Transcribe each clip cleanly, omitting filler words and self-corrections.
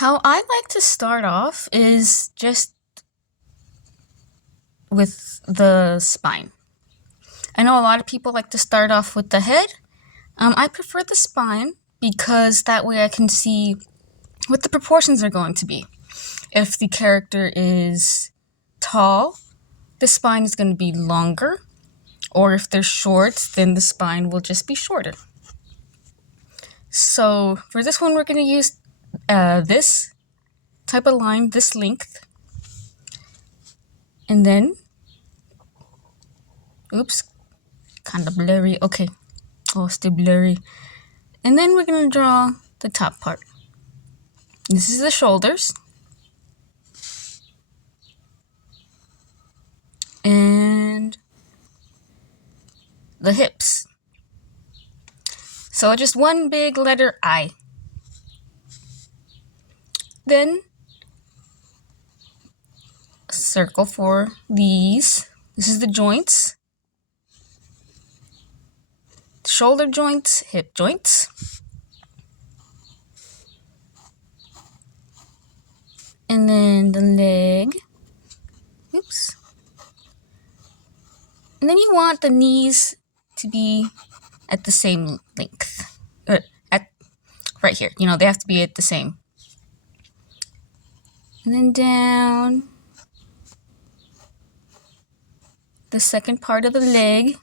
How I like to start off is just with the spine. I know a lot of people like to start off with the head. I prefer the spine because that way I can see what the proportions are going to be. If the character is tall, the spine is going to be longer, or if they're short, then the spine will just be shorter. So for this one, we're going to use this type of line, this length, and then, oops, kind of blurry. Okay, oh, still blurry. And then we're going to draw the top part. This is the shoulders. And the hips. So just one big letter I. Then a circle for these. This is the joints. Shoulder joints, hip joints. And then the leg. Oops. And then you want the knees to be at the same length. At right here. They have to be at the same. And then down the second part of the leg,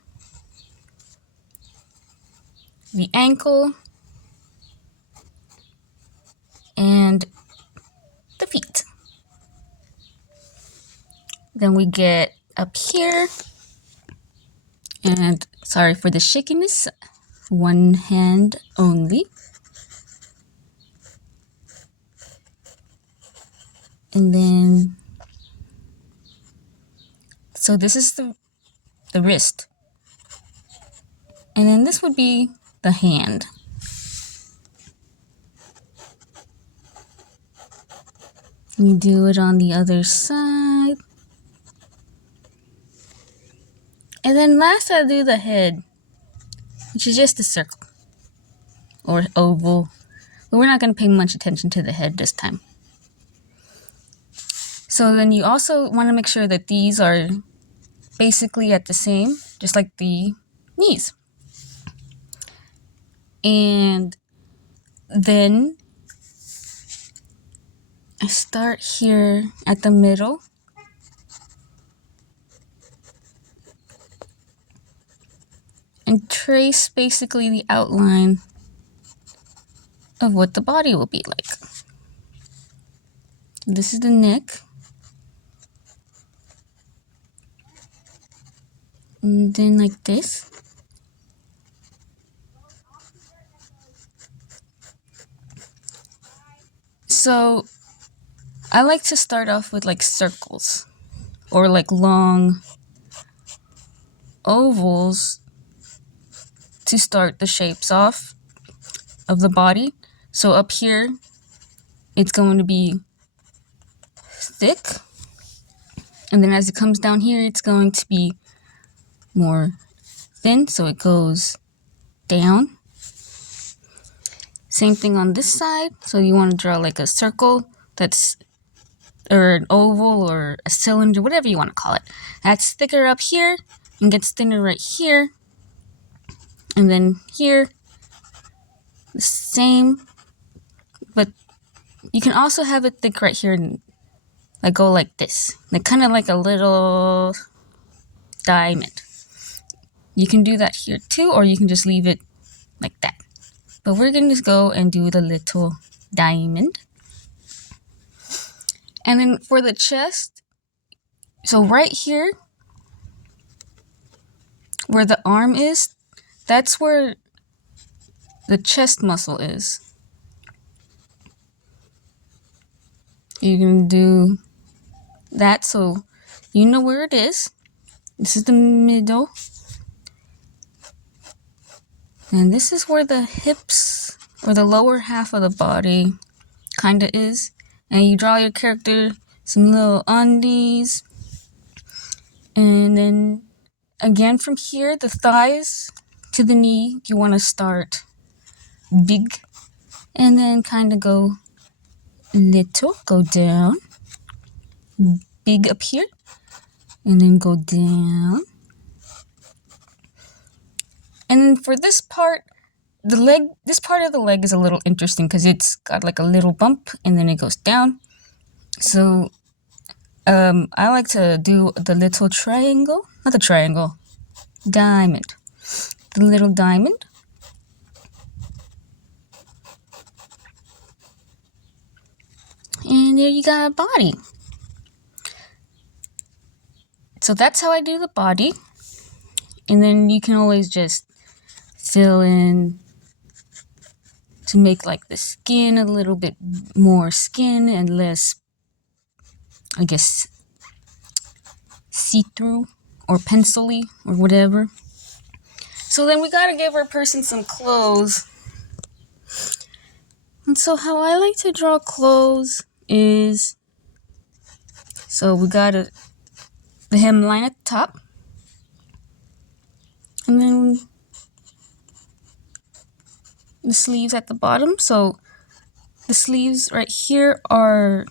the ankle, and the feet. Then we get up here, and sorry for the shakiness, one hand only. And then, so this is the wrist. And then this would be the hand. You do it on the other side. And then last I'll do the head, which is just a circle or oval. But we're not going to pay much attention to the head this time. So then you also want to make sure that these are basically at the same, just like the knees. And then I start here at the middle. And trace basically the outline of what the body will be like. This is the neck. And then like this. So I like to start off with like circles or like long ovals to start the shapes off of the body. So up here, it's going to be thick. And then as it comes down here, it's going to be more thin. So it goes down. Same thing on this side. So you want to draw like a circle or an oval or a cylinder, whatever you want to call it. That's thicker up here and gets thinner right here. And then here, the same. But you can also have it thick right here and like go like this. Like kind of like a little diamond. You can do that here too, or you can just leave it like that. But we're going to go and do the little diamond. And then for the chest, so right here, where the arm is, that's where the chest muscle is. You can do that so you know where it is. This is the middle. And this is where the hips or the lower half of the body kind of is. And you draw your character some little undies. And then again from here, the thighs to the knee, you want to start big. And then kind of go little, go down, big up here, and then go down. And then for this part, this part of the leg is a little interesting because it's got like a little bump and then it goes down. So I like to do the little triangle, not the triangle, diamond, the little diamond. And there you got a body. So that's how I do the body. And then you can always just fill in to make like the skin a little bit more skin and less, I guess, see-through or pencil-y or whatever. So then we gotta give our person some clothes. And so how I like to draw clothes is, so we got the hemline at the top, and then the sleeves at the bottom. So the sleeves right here are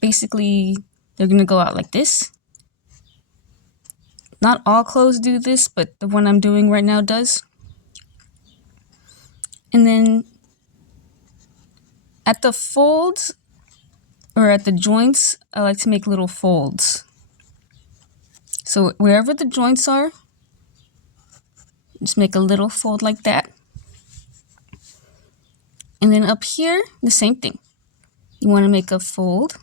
basically, they're gonna go out like this. Not all clothes do this, but the one I'm doing right now does. And then at the folds, or at the joints, I like to make little folds. So wherever the joints are, just make a little fold like that. And then up here, the same thing. You want to make a fold.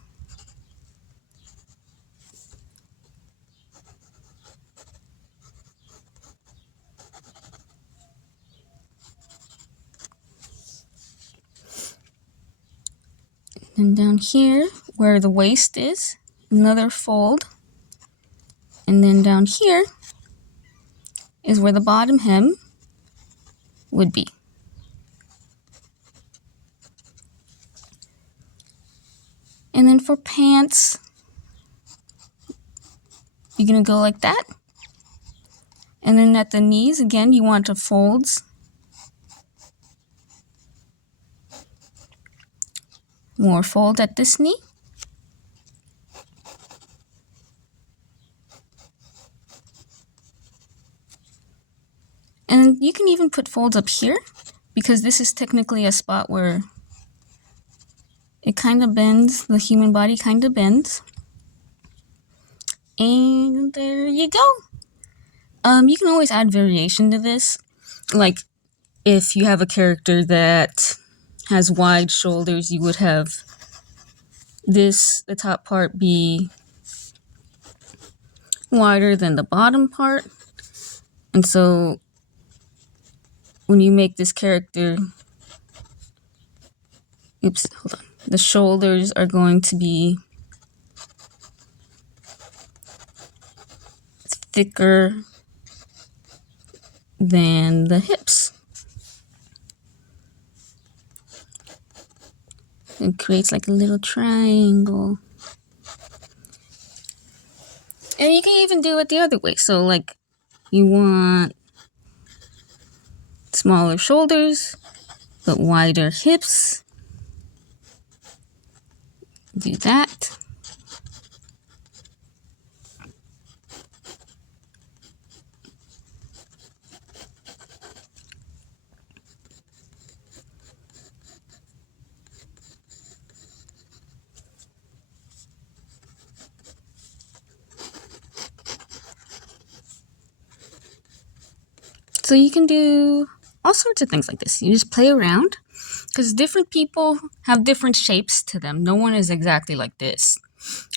And down here, where the waist is, another fold. And then down here is where the bottom hem would be. And then for pants, you're gonna go like that. And then at the knees, again, you want to folds. More fold at this knee. And you can even put folds up here, because this is technically a spot where it kind of bends, the human body kind of bends. And there you go. You can always add variation to this. Like if you have a character that has wide shoulders, you would have the top part be wider than the bottom part. And so when you make this character, hold on. The shoulders are going to be thicker than the hips. It creates like a little triangle. And you can even do it the other way. So like you want smaller shoulders, but wider hips. Do that. So you can do all sorts of things like this. You just play around, because different people have different shapes to them. No one is exactly like this.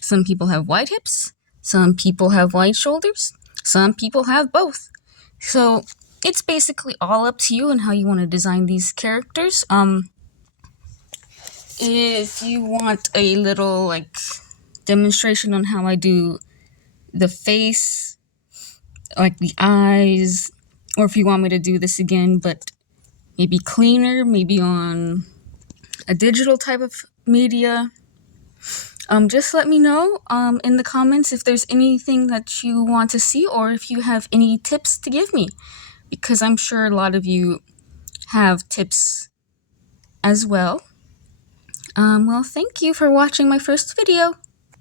Some people have wide hips, some people have wide shoulders, some people have both. So it's basically all up to you and how you want to design these characters. If you want a little like demonstration on how I do the face, like the eyes, or if you want me to do this again, but maybe cleaner, maybe on a digital type of media, just let me know in the comments if there's anything that you want to see, or if you have any tips to give me, because I'm sure a lot of you have tips as well. Well, thank you for watching my first video.